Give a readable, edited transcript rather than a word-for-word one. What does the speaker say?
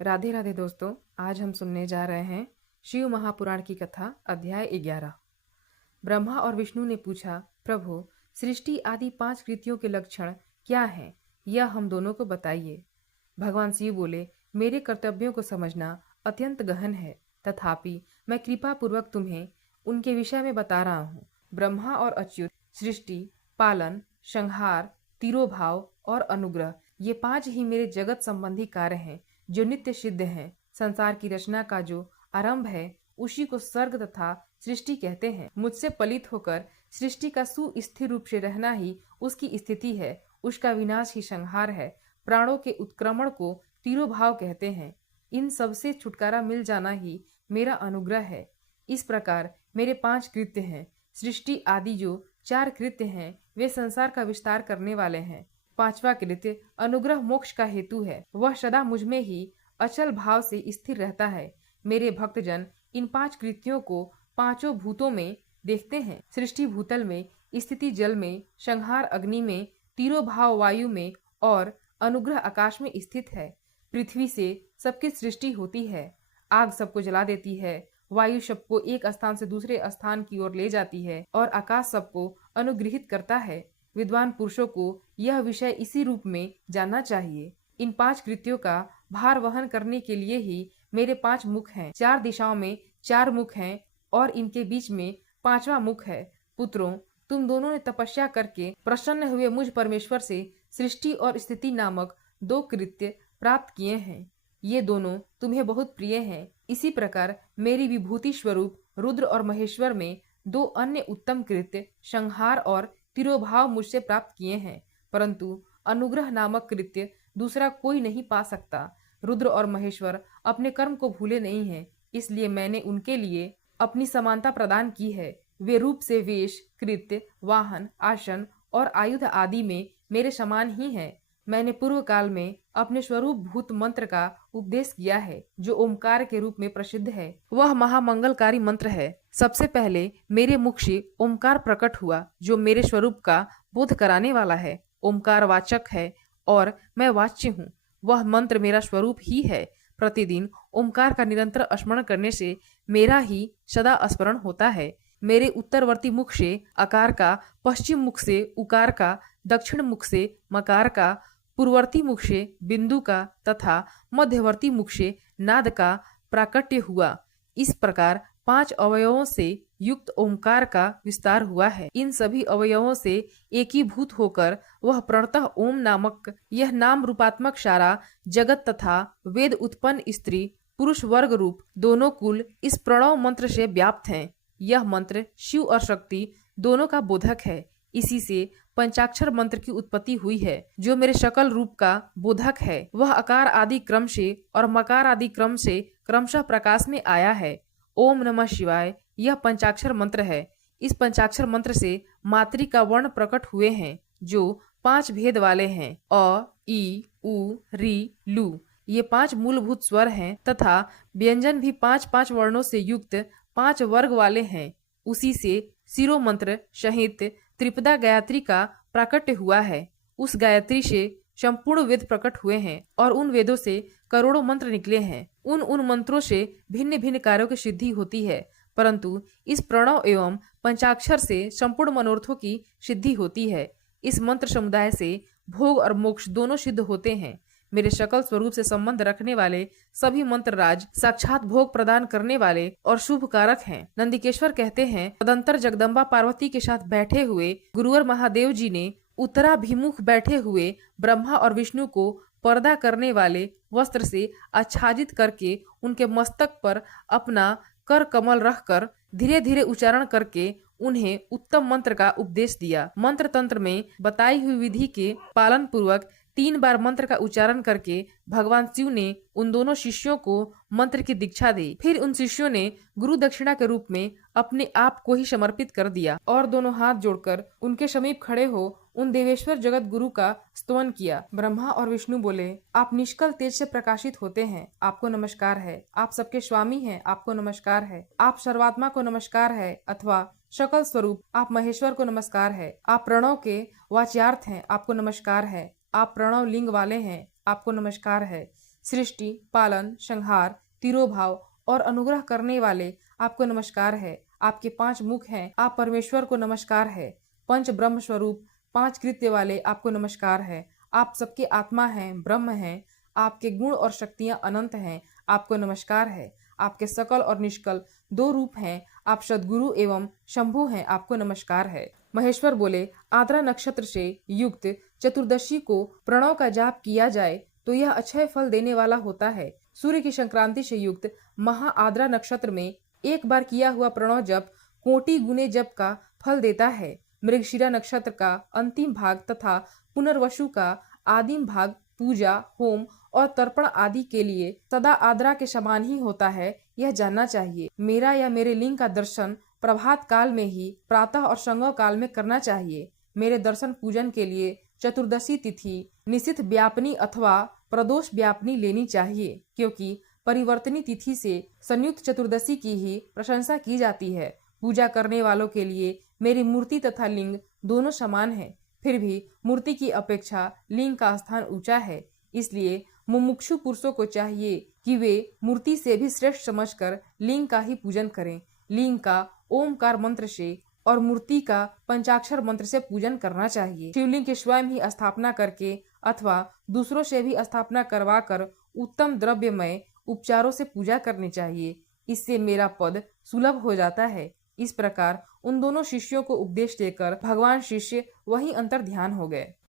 राधे राधे दोस्तों, आज हम सुनने जा रहे हैं शिव महापुराण की कथा अध्याय 11। ब्रह्मा और विष्णु ने पूछा, प्रभु, सृष्टि आदि 5 कृतियों के लक्षण क्या हैं? यह हम दोनों को बताइए। भगवान शिव बोले, मेरे कर्तव्यों को समझना अत्यंत गहन है, तथापि मैं कृपा पूर्वक तुम्हें उनके विषय में बता रहा हूँ। ब्रह्मा और अच्युत सृष्टि, पालन, संहार, तिरोभाव और अनुग्रह, ये 5 ही मेरे जगत संबंधी कार्य हैं जो नित्य सिद्ध हैं। संसार की रचना का जो आरंभ है उसी को सर्ग तथा सृष्टि कहते हैं। मुझसे पलित होकर सृष्टि का सुस्थिर रूप से रहना ही उसकी स्थिति है, उसका विनाश ही संहार है। प्राणों के उत्क्रमण को तिरोभाव कहते हैं। इन सब से छुटकारा मिल जाना ही मेरा अनुग्रह है। इस प्रकार मेरे 5 कृत्य हैं। सृष्टि आदि जो 4 कृत्य हैं वे संसार का विस्तार करने वाले हैं। 5वां कृत्य अनुग्रह मोक्ष का हेतु है। वह सदा मुझ में ही अचल भाव से स्थिर रहता है। मेरे भक्तजन इन 5 कृत्यों को 5 भूतों में देखते हैं। सृष्टि भूतल में, स्थिति जल में, संहार अग्नि में, तिरोभाव वायु में और अनुग्रह आकाश में स्थित है। पृथ्वी से सबकी सृष्टि होती है। आग सबको जला देती है, वायु सबको एक स्थान से दूसरे स्थान की ओर ले जाती है और आकाश सबको अनुग्रहित करता है। विद्वान पुरुषों को यह विषय इसी रूप में जानना चाहिए। इन 5 कृत्यों का भार वहन करने के लिए ही मेरे 5 मुख हैं। 4 दिशाओं में 4 मुख हैं और इनके बीच में 5वां मुख है। पुत्रों, तुम दोनों ने तपस्या करके प्रसन्न हुए मुझ परमेश्वर से सृष्टि और स्थिति नामक 2 कृत्य प्राप्त किए हैं। ये दोनों तुम्हें बहुत प्रिय हैं। इसी प्रकार मेरी विभूति स्वरूप रुद्र और महेश्वर में 2 अन्य उत्तम कृत्य संहार और तिरोभाव मुझसे प्राप्त किए हैं, परंतु अनुग्रह नामक कृत्य दूसरा कोई नहीं पा सकता। रुद्र और महेश्वर अपने कर्म को भूले नहीं हैं, इसलिए मैंने उनके लिए अपनी समानता प्रदान की है। वे रूप से वेश, कृत्य, वाहन, आसन और आयुध आदि में मेरे समान ही हैं। मैंने पूर्व काल में अपने स्वरूप भूत मंत्र का उपदेश किया है, जो ओमकार के रूप में प्रसिद्ध है। वह महामंगलकारी मंत्र है। सबसे पहले मेरे मुख से ओमकार प्रकट हुआ, जो मेरे स्वरूप का बोध कराने वाला है। ओमकार वाचक है और मैं वाच्य हूँ। वह मंत्र मेरा स्वरूप ही है। प्रतिदिन ओमकार का निरंतर स्मरण करने से मेरा ही सदा स्मरण होता है। मेरे उत्तरवर्ती मुख से आकार का, पश्चिम मुख से उकार का, दक्षिण मुख से मकार का, पूर्ववर्ती मुख से बिंदु का तथा मध्यवर्ती मुख से नाद का प्राकट्य हुआ। इस प्रकार 5 अवयवों से युक्त ओमकार का विस्तार हुआ है। इन सभी अवयवों से एकीभूत होकर वह प्रणतः ओम नामक यह नाम रूपात्मक सारा जगत तथा वेद उत्पन्न स्त्री पुरुष वर्ग रूप दोनों कुल इस प्रणव मंत्र से व्याप्त हैं। यह मंत्र शिव और शक्ति दोनों का बोधक है। इसी से पंचाक्षर मंत्र की उत्पत्ति हुई है, जो मेरे सकल रूप का बोधक है। वह आकार आदि क्रम से और मकार आदि क्रम से क्रमशः प्रकाश में आया है। ओम नमः शिवाय यह पंचाक्षर मंत्र है। इस पंचाक्षर मंत्र से मातृ का वर्ण प्रकट हुए हैं, जो 5 भेद वाले हैं। अ, ई, उ, री, लू ये 5 मूलभूत स्वर हैं तथा व्यंजन भी 5-5 वर्णों से युक्त 5 वर्ग वाले हैं। उसी से शिरो मंत्र सहित त्रिपदा गायत्री का प्राकट्य हुआ है। उस गायत्री से संपूर्ण वेद प्रकट हुए हैं और उन वेदों से करोड़ों मंत्र निकले हैं। उन मंत्रों से भिन्न भिन्न कार्यों की सिद्धि होती है, परंतु इस प्रणव एवं पंचाक्षर से संपूर्ण मनोरथों की सिद्धि होती है। इस मंत्र समुदाय से भोग और मोक्ष दोनों सिद्ध होते हैं। मेरे सकल स्वरूप से संबंध रखने वाले सभी मंत्र राज साक्षात भोग प्रदान करने वाले और शुभ कारक हैं। नंदिकेश्वर कहते हैं, तदंतर जगदम्बा पार्वती के साथ बैठे हुए गुरुवर महादेव जी ने उत्तराभिमुख बैठे हुए ब्रह्मा और विष्णु को पर्दा करने वाले वस्त्र से आच्छादित करके उनके मस्तक पर अपना कर कमल रखकर धीरे धीरे उच्चारण करके उन्हें उत्तम मंत्र का उपदेश दिया। मंत्र तंत्र में बताई हुई विधि के पालन पूर्वक 3 बार मंत्र का उच्चारण करके भगवान शिव ने उन दोनों शिष्यों को मंत्र की दीक्षा दी। फिर उन शिष्यों ने गुरु दक्षिणा के रूप में अपने आप को ही समर्पित कर दिया और दोनों हाथ जोड़कर उनके समीप खड़े हो उन देवेश्वर जगत गुरु का स्तवन किया। ब्रह्मा और विष्णु बोले, आप निष्कल तेज से प्रकाशित होते हैं, आपको नमस्कार है। आप सबके स्वामी हैं, आपको नमस्कार है। आप सर्वात्मा को नमस्कार है अथवा सकल स्वरूप आप महेश्वर को नमस्कार है। आप प्रणव के वाच्यार्थ हैं, आपको नमस्कार है। आप प्रणव लिंग वाले हैं, आपको नमस्कार है। सृष्टि, पालन, संहार, तिरोभाव और अनुग्रह करने वाले आपको नमस्कार है। आपके 5 मुख हैं, आप परमेश्वर को नमस्कार है। पंच ब्रह्म स्वरूप 5 कृत्य वाले आपको नमस्कार है। आप सबके आत्मा हैं, ब्रह्म हैं। आपके गुण और शक्तियां अनंत हैं, आपको नमस्कार है। आपके सकल और निष्कल 2 रूप हैं, आप सद्गुरु एवं शंभु हैं, आपको नमस्कार है। महेश्वर बोले, आद्रा नक्षत्र से युक्त चतुर्दशी को प्रणव का जाप किया जाए तो यह अक्षय फल देने वाला होता है। सूर्य की संक्रांति से युक्त महा आद्रा नक्षत्र में एक बार किया हुआ प्रणव जप कोटि गुने जप का फल देता है। मृगशिरा नक्षत्र का अंतिम भाग तथा पुनर्वसु का आदिम भाग पूजा, होम और तर्पण आदि के लिए सदा आद्रा के समान ही होता है, यह जानना चाहिए। मेरा या मेरे लिंग का दर्शन प्रभात काल में ही, प्रातः और संगम काल में करना चाहिए। मेरे दर्शन पूजन के लिए चतुर्दशी तिथि निशिथ व्यापनी अथवा प्रदोष व्यापनी लेनी चाहिए, क्योंकि परिवर्तनी तिथि से संयुक्त चतुर्दशी की ही प्रशंसा की जाती है। पूजा करने वालों के लिए मेरी मूर्ति तथा लिंग दोनों समान है, फिर भी मूर्ति की अपेक्षा लिंग का स्थान ऊंचा है। इसलिए मुमुक्षु पुरुषों को चाहिए कि वे मूर्ति से भी श्रेष्ठ समझकर लिंग का ही पूजन करें। लिंग का ओमकार मंत्र से और मूर्ति का पंचाक्षर मंत्र से पूजन करना चाहिए। शिवलिंग की स्वयं ही स्थापना करके अथवा दूसरों से भी स्थापना करवाकर उत्तम द्रव्यमय उपचारों से पूजा करनी चाहिए। इससे मेरा पद सुलभ हो जाता है। इस प्रकार उन दोनों शिष्यों को उपदेश देकर भगवान शिष्य वहीं अंतर ध्यान हो गए।